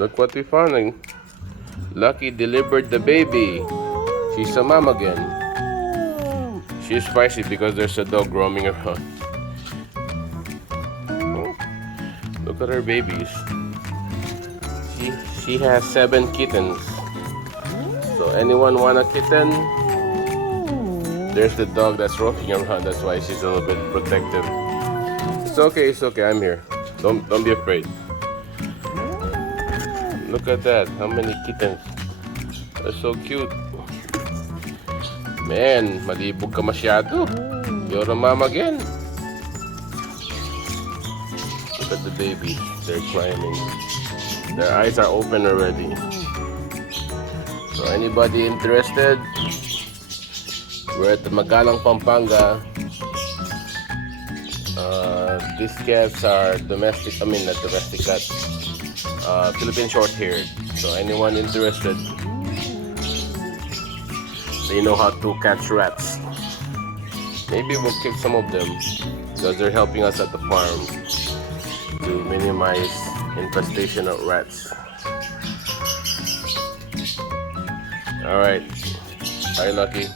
Look what we found. Lucky delivered the baby. She's a mom again. She's spicy because there's a dog roaming around. Oh, look at her babies. She has 7 kittens. So anyone want a kitten? There's the dog that's roaming around. That's why she's a little bit protective. It's okay. It's okay. I'm here. Don't be afraid. Look at that. How many kittens? They're so cute. Man, malibog ka masyado. You're a mom again. Look at the baby. They're climbing. Their eyes are open already. So anybody interested? We're at the Magalang, Pampanga. These cats are domestic. I mean, not domestic cats. Philippine short-haired. So anyone interested? They know how to catch rats. Maybe we'll kill some of them because they're helping us at the farm to minimize infestation of rats. All right. Bye, Lucky.